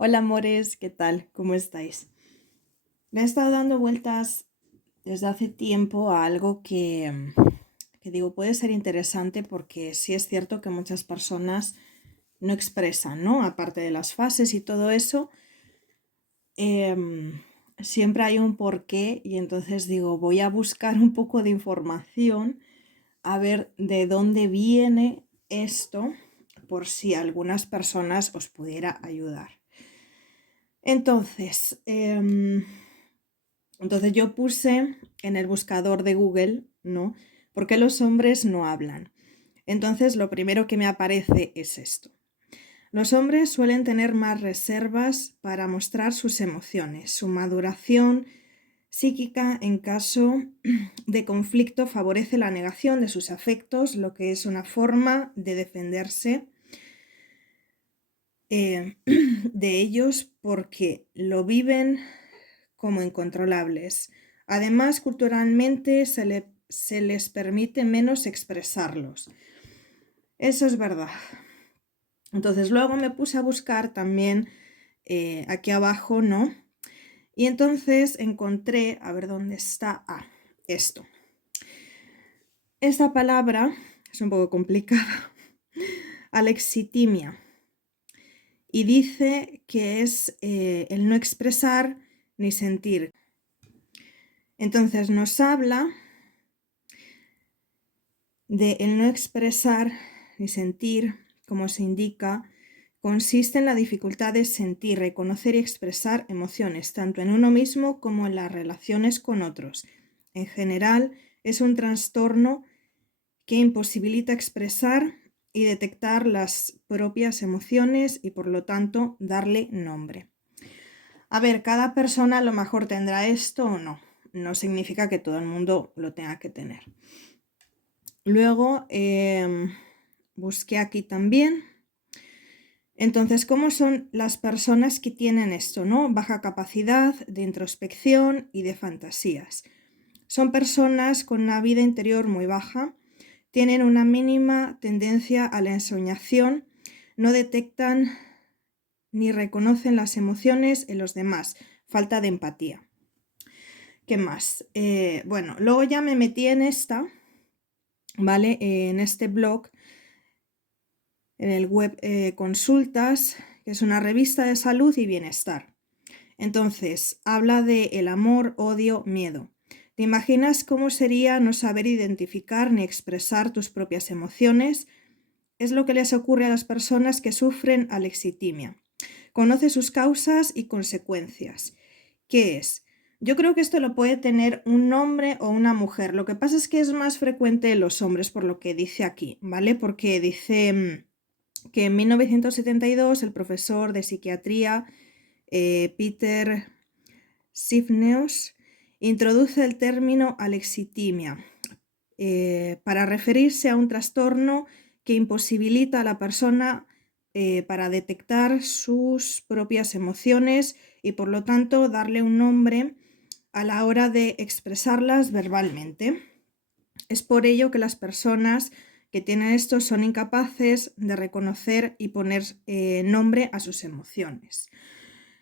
Hola amores, ¿qué tal? ¿Cómo estáis? Le he estado dando vueltas desde hace tiempo a algo que digo puede ser interesante porque sí es cierto que muchas personas no expresan, ¿no? Aparte de las fases y todo eso, siempre hay un porqué y entonces digo voy a buscar un poco de información a ver de dónde viene esto por si algunas personas os pudiera ayudar. Entonces, entonces yo puse en el buscador de Google, ¿no? ¿Por qué los hombres no hablan? Entonces lo primero que me aparece es esto. Los hombres suelen tener más reservas para mostrar sus emociones. Su maduración psíquica en caso de conflicto favorece la negación de sus afectos, lo que es una forma de defenderse de ellos porque lo viven como incontrolables. Además, culturalmente se les permite menos expresarlos. Eso es verdad. Entonces luego me puse a buscar también aquí abajo, ¿no? Y entonces encontré, a ver dónde está, esto. Esta palabra es un poco complicada, alexitimia, y dice que es el no expresar ni sentir. Entonces nos habla de el no expresar ni sentir, como se indica, consiste en la dificultad de sentir, reconocer y expresar emociones, tanto en uno mismo como en las relaciones con otros. En general, es un trastorno que imposibilita expresar y detectar las propias emociones y por lo tanto darle nombre. A ver, cada persona a lo mejor tendrá esto o no. No significa que todo el mundo lo tenga que tener. Luego busqué aquí también. Entonces, ¿cómo son las personas que tienen esto, no? Baja capacidad de introspección y de fantasías. Son personas con una vida interior muy baja, tienen una mínima tendencia a la ensoñación, no detectan ni reconocen las emociones en los demás, falta de empatía. ¿Qué más? Bueno, luego ya me metí en esta, ¿vale? En este blog, en el web Consultas, que es una revista de salud y bienestar. Entonces, habla de el amor, odio, miedo. ¿Te imaginas cómo sería no saber identificar ni expresar tus propias emociones? Es lo que les ocurre a las personas que sufren alexitimia. Conoce sus causas y consecuencias. ¿Qué es? Yo creo que esto lo puede tener un hombre o una mujer. Lo que pasa es que es más frecuente en los hombres, por lo que dice aquí, ¿vale? Porque dice que en 1972 el profesor de psiquiatría Peter Sifneus introduce el término alexitimia para referirse a un trastorno que imposibilita a la persona para detectar sus propias emociones y por lo tanto darle un nombre a la hora de expresarlas verbalmente. Es por ello que las personas que tienen esto son incapaces de reconocer y poner nombre a sus emociones.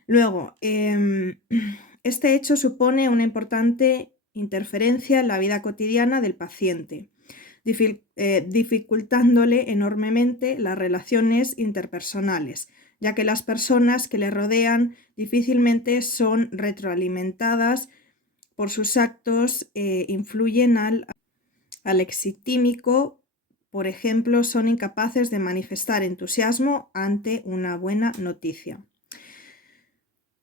Luego, este hecho supone una importante interferencia en la vida cotidiana del paciente, dificultándole enormemente las relaciones interpersonales, ya que las personas que le rodean difícilmente son retroalimentadas por sus actos, influyen al exitímico, por ejemplo, son incapaces de manifestar entusiasmo ante una buena noticia.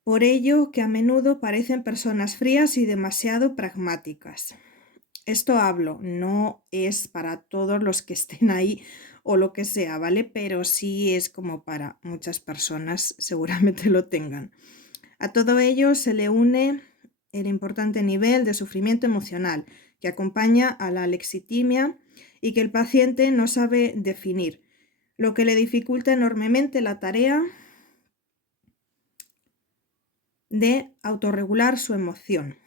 Por ello que a menudo parecen personas frías y demasiado pragmáticas. Esto hablo, no es para todos los que estén ahí o lo que sea, ¿vale? Pero sí es como para muchas personas, seguramente lo tengan. A todo ello se le une el importante nivel de sufrimiento emocional que acompaña a la alexitimia y que el paciente no sabe definir, lo que le dificulta enormemente la tarea de autorregular su emoción.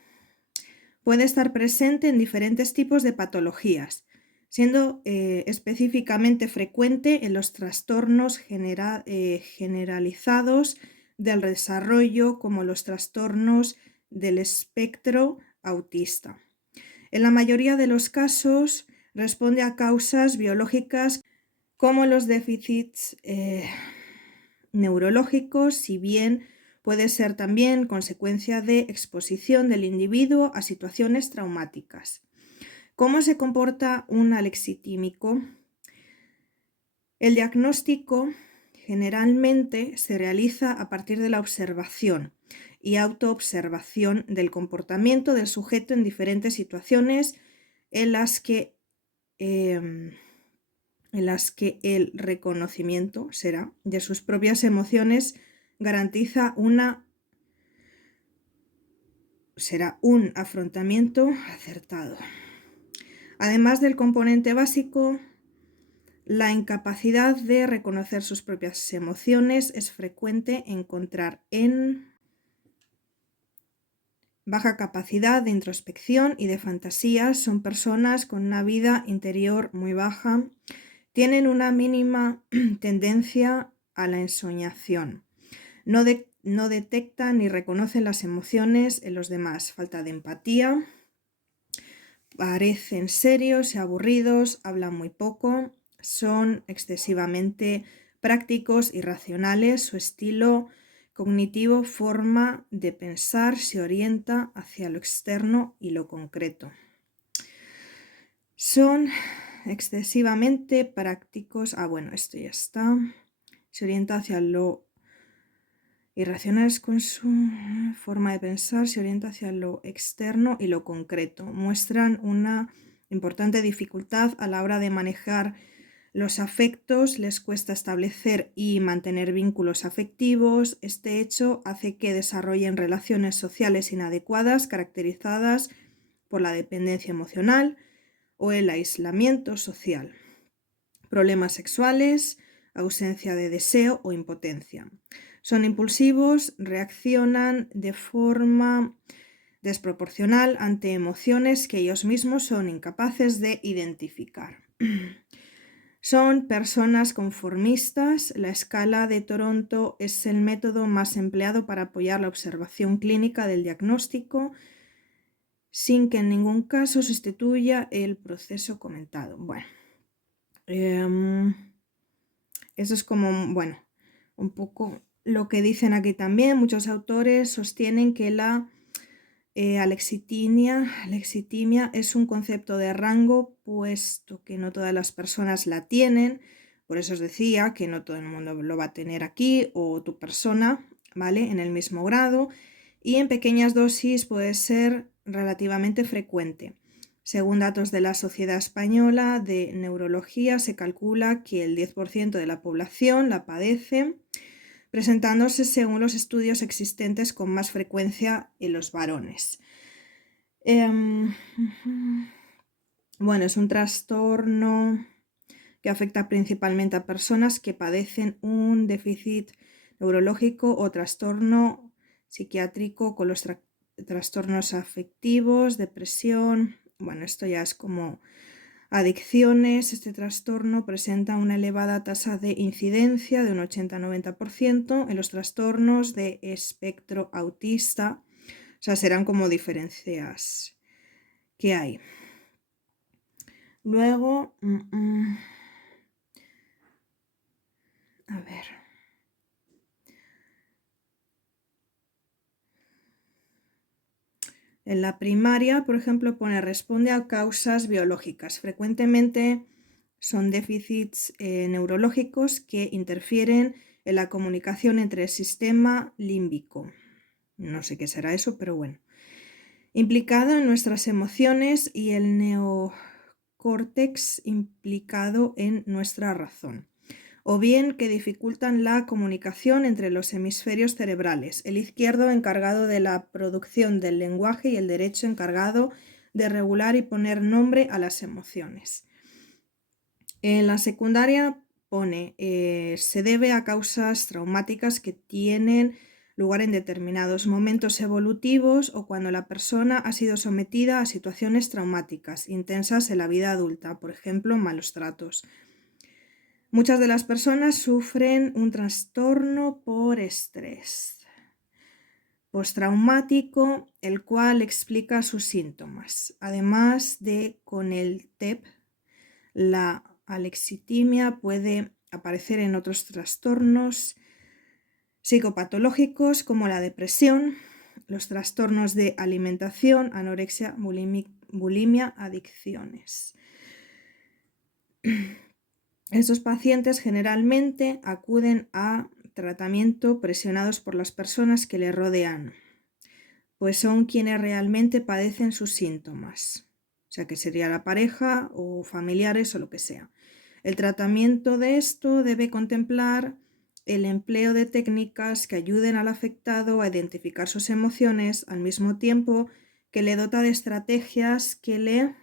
Puede estar presente en diferentes tipos de patologías, siendo específicamente frecuente en los trastornos generalizados del desarrollo, como los trastornos del espectro autista. En la mayoría de los casos responde a causas biológicas como los déficits neurológicos, si bien puede ser también consecuencia de exposición del individuo a situaciones traumáticas. ¿Cómo se comporta un alexitímico? El diagnóstico generalmente se realiza a partir de la observación y autoobservación del comportamiento del sujeto en diferentes situaciones en las que el reconocimiento de sus propias emociones garantiza un afrontamiento acertado. Además del componente básico, la incapacidad de reconocer sus propias emociones es frecuente encontrar en baja capacidad de introspección y de fantasía. Son personas con una vida interior muy baja, tienen una mínima tendencia a la ensoñación, no detectan ni reconocen las emociones en los demás, falta de empatía, parecen serios y aburridos, hablan muy poco, son excesivamente prácticos y racionales. Su estilo cognitivo, forma de pensar, se orienta hacia lo externo y lo concreto. Son excesivamente prácticos. Esto ya está. Se orienta hacia lo irracionales con su forma de pensar, se orienta hacia lo externo y lo concreto. Muestran una importante dificultad a la hora de manejar los afectos, les cuesta establecer y mantener vínculos afectivos. Este hecho hace que desarrollen relaciones sociales inadecuadas, caracterizadas por la dependencia emocional o el aislamiento social. Problemas sexuales, ausencia de deseo o impotencia. Son impulsivos, reaccionan de forma desproporcional ante emociones que ellos mismos son incapaces de identificar. Son personas conformistas. La escala de Toronto es el método más empleado para apoyar la observación clínica del diagnóstico, sin que en ningún caso sustituya el proceso comentado. Eso es como, un poco lo que dicen aquí también. Muchos autores sostienen que la alexitimia es un concepto de rango, puesto que no todas las personas la tienen. Por eso os decía que no todo el mundo lo va a tener aquí o tu persona, ¿vale? En el mismo grado, y en pequeñas dosis puede ser relativamente frecuente. Según datos de la Sociedad Española de Neurología, se calcula que el 10% de la población la padece, presentándose según los estudios existentes con más frecuencia en los varones. Es un trastorno que afecta principalmente a personas que padecen un déficit neurológico o trastorno psiquiátrico con los trastornos afectivos, depresión. Esto ya es como adicciones. Este trastorno presenta una elevada tasa de incidencia de un 80-90% en los trastornos de espectro autista. O sea, serán como diferencias que hay. Luego, a ver. En la primaria, por ejemplo, responde a causas biológicas. Frecuentemente son déficits neurológicos que interfieren en la comunicación entre el sistema límbico. No sé qué será eso, pero bueno. Implicado en nuestras emociones y el neocórtex implicado en nuestra razón. O bien que dificultan la comunicación entre los hemisferios cerebrales, el izquierdo encargado de la producción del lenguaje y el derecho encargado de regular y poner nombre a las emociones. En la secundaria pone, se debe a causas traumáticas que tienen lugar en determinados momentos evolutivos o cuando la persona ha sido sometida a situaciones traumáticas intensas en la vida adulta, por ejemplo, malos tratos. Muchas de las personas sufren un trastorno por estrés postraumático, el cual explica sus síntomas. Además de con el TEP, la alexitimia puede aparecer en otros trastornos psicopatológicos como la depresión, los trastornos de alimentación, anorexia, bulimia, adicciones. Estos pacientes generalmente acuden a tratamiento presionados por las personas que les rodean, pues son quienes realmente padecen sus síntomas, o sea que sería la pareja o familiares o lo que sea. El tratamiento de esto debe contemplar el empleo de técnicas que ayuden al afectado a identificar sus emociones al mismo tiempo que le dota de estrategias que le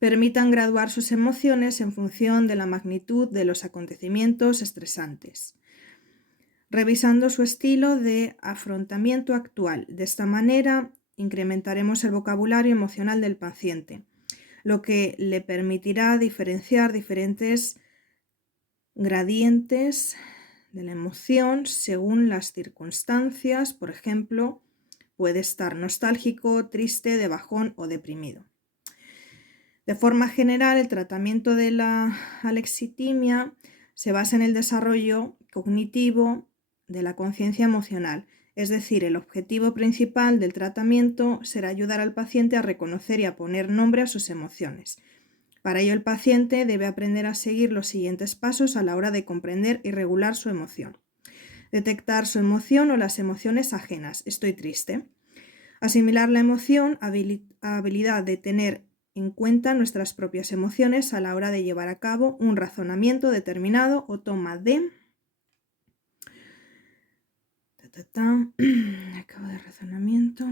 permitan graduar sus emociones en función de la magnitud de los acontecimientos estresantes, revisando su estilo de afrontamiento actual. De esta manera, incrementaremos el vocabulario emocional del paciente, lo que le permitirá diferenciar diferentes gradientes de la emoción según las circunstancias. Por ejemplo, puede estar nostálgico, triste, de bajón o deprimido. De forma general, el tratamiento de la alexitimia se basa en el desarrollo cognitivo de la conciencia emocional. Es decir, el objetivo principal del tratamiento será ayudar al paciente a reconocer y a poner nombre a sus emociones. Para ello, el paciente debe aprender a seguir los siguientes pasos a la hora de comprender y regular su emoción. Detectar su emoción o las emociones ajenas. Estoy triste. Asimilar la emoción, habilidad de tener en cuenta nuestras propias emociones a la hora de llevar a cabo un razonamiento determinado o toma de acabo de razonamiento.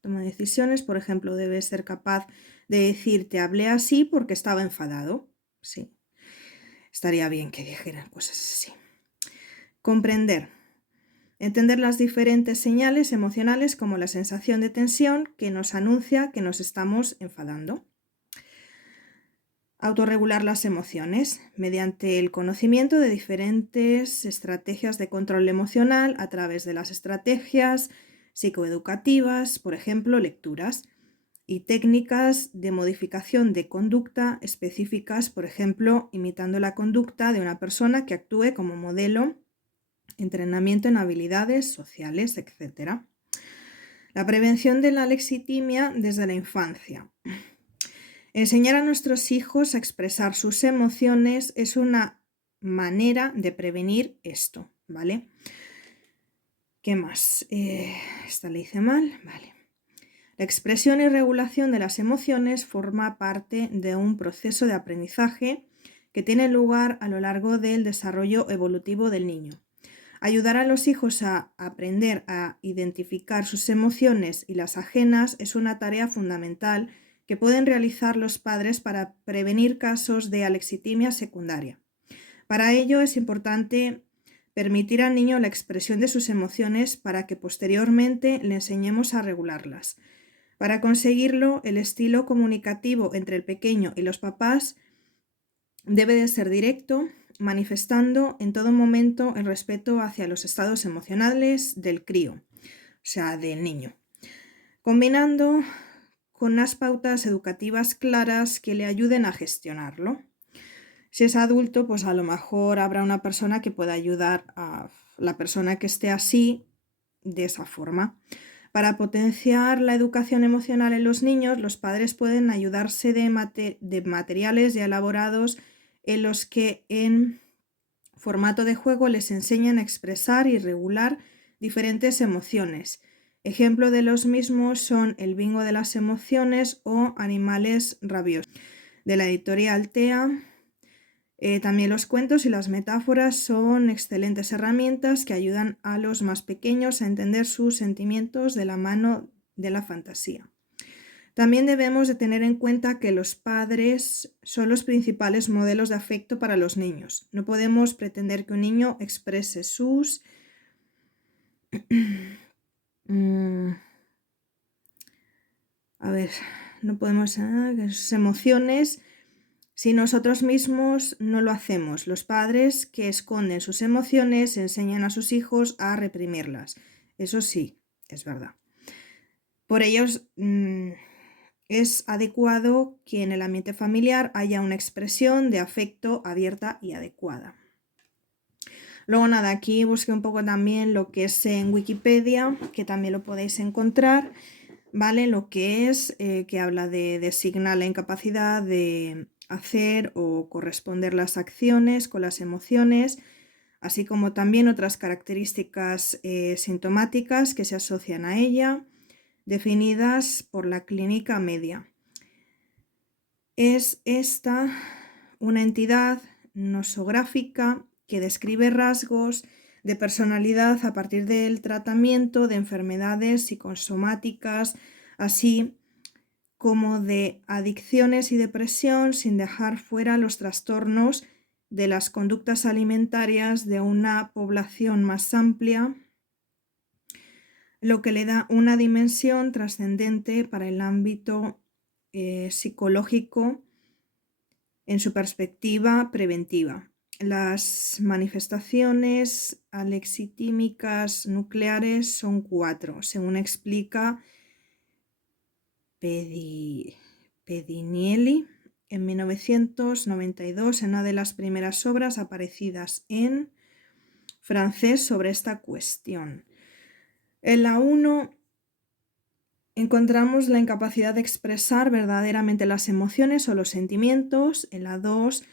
Toma de decisiones. Por ejemplo, debes ser capaz de decir: te hablé así porque estaba enfadado. Sí, estaría bien que dijeran cosas así. Comprender. Entender las diferentes señales emocionales como la sensación de tensión que nos anuncia que nos estamos enfadando. Autorregular las emociones mediante el conocimiento de diferentes estrategias de control emocional a través de las estrategias psicoeducativas, por ejemplo, lecturas, y técnicas de modificación de conducta específicas, por ejemplo, imitando la conducta de una persona que actúe como modelo, entrenamiento en habilidades sociales, etc. La prevención de la alexitimia desde la infancia. Enseñar a nuestros hijos a expresar sus emociones es una manera de prevenir esto, ¿vale? ¿Qué más? Esta le hice mal, vale. La expresión y regulación de las emociones forma parte de un proceso de aprendizaje que tiene lugar a lo largo del desarrollo evolutivo del niño. Ayudar a los hijos a aprender a identificar sus emociones y las ajenas es una tarea fundamental que pueden realizar los padres para prevenir casos de alexitimia secundaria. Para ello es importante permitir al niño la expresión de sus emociones para que posteriormente le enseñemos a regularlas. Para conseguirlo, el estilo comunicativo entre el pequeño y los papás debe de ser directo, manifestando en todo momento el respeto hacia los estados emocionales del crío, o sea, del niño, combinando con unas pautas educativas claras que le ayuden a gestionarlo. Si es adulto, pues a lo mejor habrá una persona que pueda ayudar a la persona que esté así de esa forma. Para potenciar la educación emocional en los niños, los padres pueden ayudarse de materiales ya elaborados en los que en formato de juego les enseñan a expresar y regular diferentes emociones. Ejemplo de los mismos son el bingo de las emociones o animales rabiosos. De la editorial TEA, también los cuentos y las metáforas son excelentes herramientas que ayudan a los más pequeños a entender sus sentimientos de la mano de la fantasía. También debemos de tener en cuenta que los padres son los principales modelos de afecto para los niños. No podemos pretender que un niño exprese sus no podemos que sus emociones si nosotros mismos no lo hacemos. Los padres que esconden sus emociones enseñan a sus hijos a reprimirlas. Eso sí, es verdad. Por ello, es adecuado que en el ambiente familiar haya una expresión de afecto abierta y adecuada. Luego nada, aquí busqué un poco también lo que es en Wikipedia, que también lo podéis encontrar, ¿vale? Lo que es, que habla de designar la incapacidad de hacer o corresponder las acciones con las emociones, así como también otras características sintomáticas que se asocian a ella, definidas por la Clínica Media. Es esta una entidad nosográfica que describe rasgos de personalidad a partir del tratamiento de enfermedades psicosomáticas, así como de adicciones y depresión, sin dejar fuera los trastornos de las conductas alimentarias de una población más amplia, lo que le da una dimensión trascendente para el ámbito psicológico en su perspectiva preventiva. Las manifestaciones alexitímicas nucleares son 4, según explica Pedinielli en 1992 en una de las primeras obras aparecidas en francés sobre esta cuestión. En la 1 encontramos la incapacidad de expresar verdaderamente las emociones o los sentimientos. En la 2,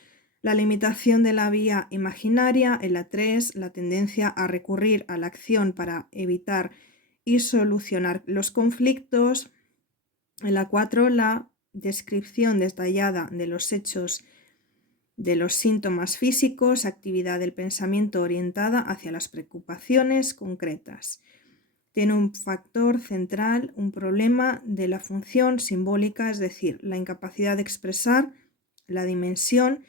la limitación de la vía imaginaria. En la 3, la tendencia a recurrir a la acción para evitar y solucionar los conflictos. En la 4, la descripción detallada de los hechos, de los síntomas físicos, actividad del pensamiento orientada hacia las preocupaciones concretas. Tiene un factor central, un problema de la función simbólica, es decir, la incapacidad de expresar la dimensión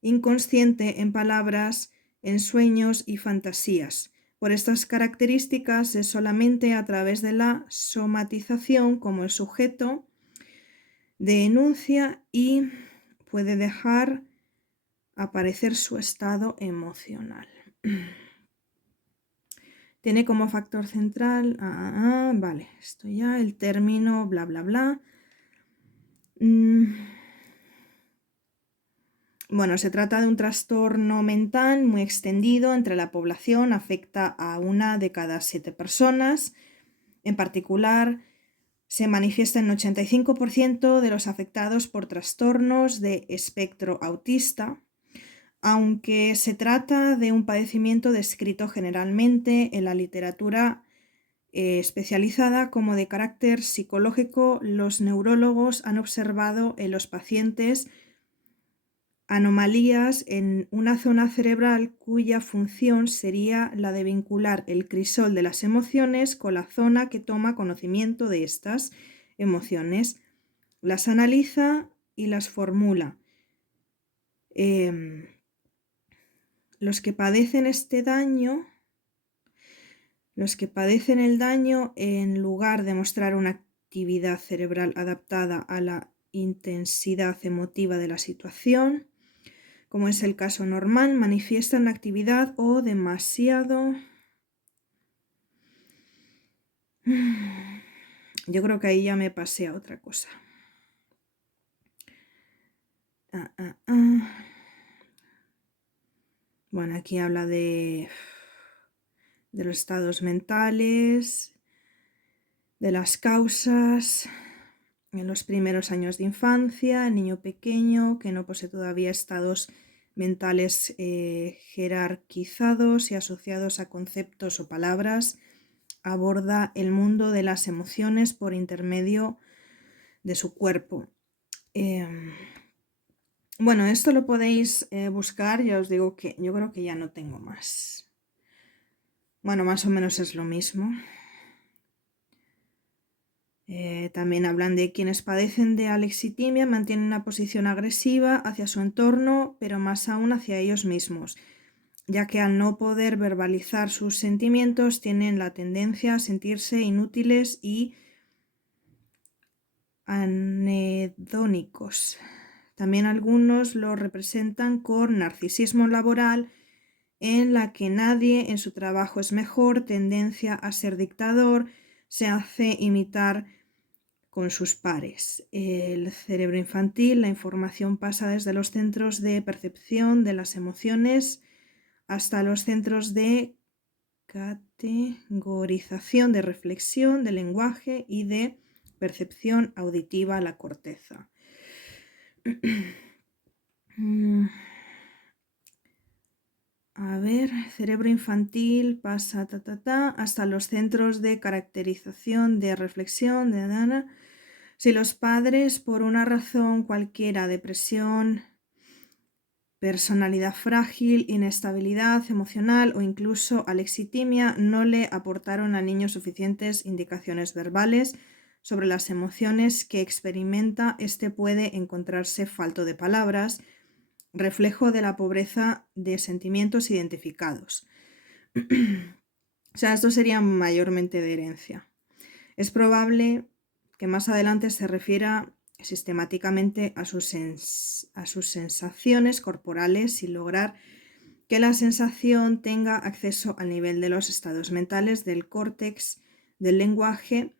inconsciente en palabras, en sueños y fantasías. Por estas características es solamente a través de la somatización como el sujeto de enuncia y puede dejar aparecer su estado emocional. Tiene como factor central, vale, esto ya, el término, bla, bla, bla. Bueno, se trata de un trastorno mental muy extendido entre la población, afecta a 1 de cada 7 personas. En particular, se manifiesta en 85% de los afectados por trastornos de espectro autista, aunque se trata de un padecimiento descrito generalmente en la literatura especializada como de carácter psicológico. Los neurólogos han observado en los pacientes anomalías en una zona cerebral cuya función sería la de vincular el crisol de las emociones con la zona que toma conocimiento de estas emociones, las analiza y las formula. Los que padecen este daño, los que padecen el daño, en lugar de mostrar una actividad cerebral adaptada a la intensidad emotiva de la situación, como es el caso normal, manifiestan la actividad o demasiado. Yo creo que ahí ya me pasé a otra cosa. Bueno, aquí habla de los estados mentales, de las causas en los primeros años de infancia, el niño pequeño que no posee todavía estados mentales jerarquizados y asociados a conceptos o palabras, aborda el mundo de las emociones por intermedio de su cuerpo. Bueno, esto lo podéis buscar, ya os digo que yo creo que ya no tengo más. Bueno, más o menos es lo mismo. También hablan de quienes padecen de alexitimia mantienen una posición agresiva hacia su entorno, pero más aún hacia ellos mismos, ya que al no poder verbalizar sus sentimientos tienen la tendencia a sentirse inútiles y anedónicos. También algunos lo representan con narcisismo laboral, en la que nadie en su trabajo es mejor, tendencia a ser dictador, se hace imitar con sus pares. El cerebro infantil, la información pasa desde los centros de percepción de las emociones hasta los centros de categorización, de reflexión, de lenguaje y de percepción auditiva, la corteza. A ver, cerebro infantil pasa hasta los centros de caracterización, de reflexión, de dana. Si los padres, por una razón cualquiera, depresión, personalidad frágil, inestabilidad emocional o incluso alexitimia, no le aportaron al niño suficientes indicaciones verbales sobre las emociones que experimenta, este puede encontrarse falto de palabras, reflejo de la pobreza de sentimientos identificados. O sea, esto sería mayormente de herencia. Es probable que más adelante se refiera sistemáticamente a sus sensaciones corporales y lograr que la sensación tenga acceso al nivel de los estados mentales del córtex del lenguaje.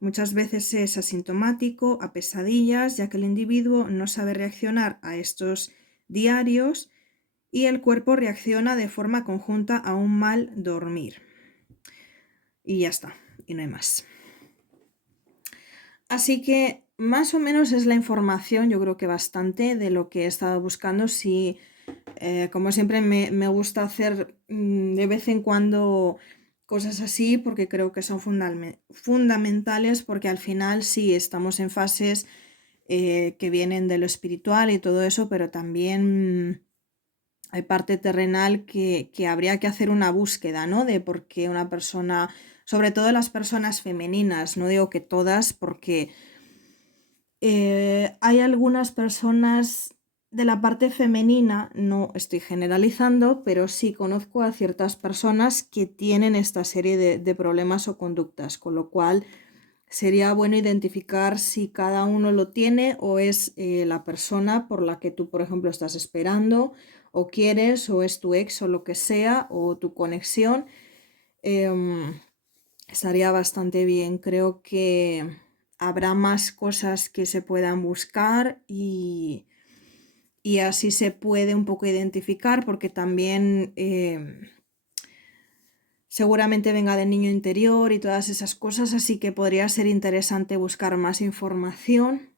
Muchas veces es asintomático a pesadillas, ya que el individuo no sabe reaccionar a estos diarios y el cuerpo reacciona de forma conjunta a un mal dormir. Y ya está, y no hay más. Así que más o menos es la información, yo creo que bastante de lo que he estado buscando. Sí, como siempre me gusta hacer de vez en cuando cosas así porque creo que son fundamentales, porque al final sí estamos en fases que vienen de lo espiritual y todo eso, pero también hay parte terrenal que habría que hacer una búsqueda, ¿no? De por qué una persona, sobre todo las personas femeninas, no digo que todas, porque hay algunas personas de la parte femenina, no estoy generalizando, pero sí conozco a ciertas personas que tienen esta serie de problemas o conductas, con lo cual sería bueno identificar si cada uno lo tiene o es la persona por la que tú, por ejemplo, estás esperando o quieres, o es tu ex o lo que sea, o tu conexión. Estaría bastante bien. Creo que habrá más cosas que se puedan buscar y así se puede un poco identificar, porque también seguramente venga del niño interior y todas esas cosas, así que podría ser interesante buscar más información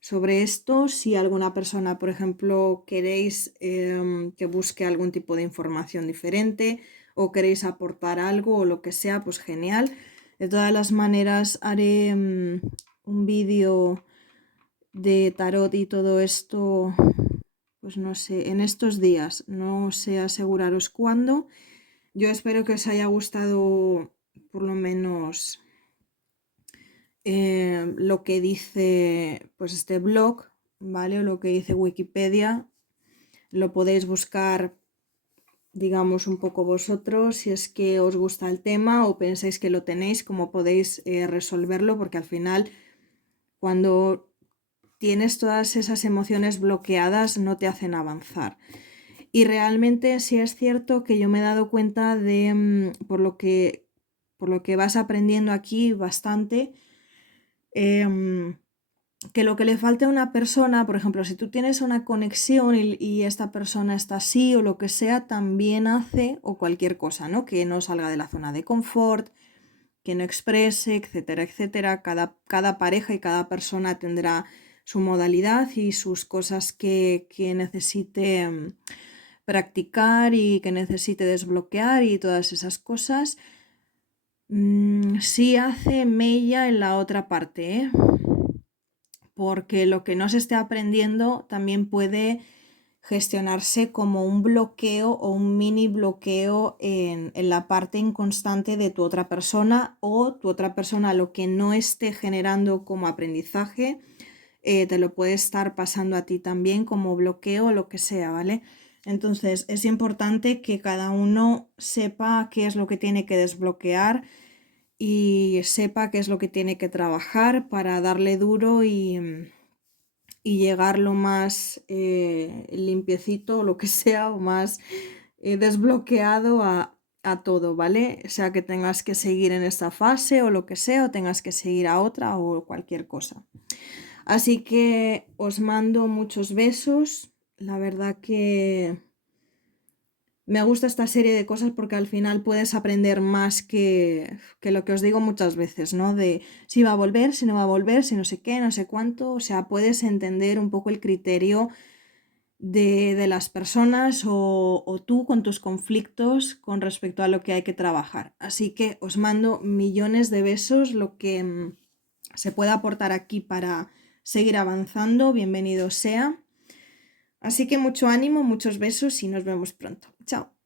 sobre esto. Si alguna persona, por ejemplo, queréis que busque algún tipo de información diferente o queréis aportar algo o lo que sea, pues genial. De todas las maneras, haré un vídeo de tarot y todo esto, pues no sé, en estos días, no sé aseguraros cuándo. Yo espero que os haya gustado por lo menos lo que dice pues este blog, ¿vale? O lo que dice Wikipedia. Lo podéis buscar, digamos, un poco vosotros, si es que os gusta el tema o pensáis que lo tenéis, cómo podéis resolverlo, porque al final, cuando tienes todas esas emociones bloqueadas, no te hacen avanzar. Y realmente sí es cierto que yo me he dado cuenta de, por lo que vas aprendiendo aquí bastante, que lo que le falta a una persona, por ejemplo, si tú tienes una conexión y esta persona está así o lo que sea, también hace, o cualquier cosa, ¿no? Que no salga de la zona de confort, que no exprese, etcétera, etcétera. Cada pareja y cada persona tendrá su modalidad y sus cosas que necesite practicar y que necesite desbloquear y todas esas cosas. Sí hace mella en la otra parte, ¿eh? Porque lo que no se esté aprendiendo también puede gestionarse como un bloqueo o un mini bloqueo en la parte inconstante de tu otra persona, o tu otra persona lo que no esté generando como aprendizaje te lo puede estar pasando a ti también como bloqueo o lo que sea, ¿vale? Entonces es importante que cada uno sepa qué es lo que tiene que desbloquear y sepa qué es lo que tiene que trabajar para darle duro y llegar lo más limpiecito o lo que sea, o más desbloqueado a todo, ¿vale? O sea, que tengas que seguir en esta fase o lo que sea, o tengas que seguir a otra o cualquier cosa. Así que os mando muchos besos. La verdad que me gusta esta serie de cosas porque al final puedes aprender más que lo que os digo muchas veces, ¿no? De si va a volver, si no va a volver, si no sé qué, no sé cuánto. O sea, puedes entender un poco el criterio de las personas o tú con tus conflictos con respecto a lo que hay que trabajar. Así que os mando millones de besos, lo que se pueda aportar aquí para seguir avanzando, bienvenido sea. Así que mucho ánimo, muchos besos y nos vemos pronto. Chao.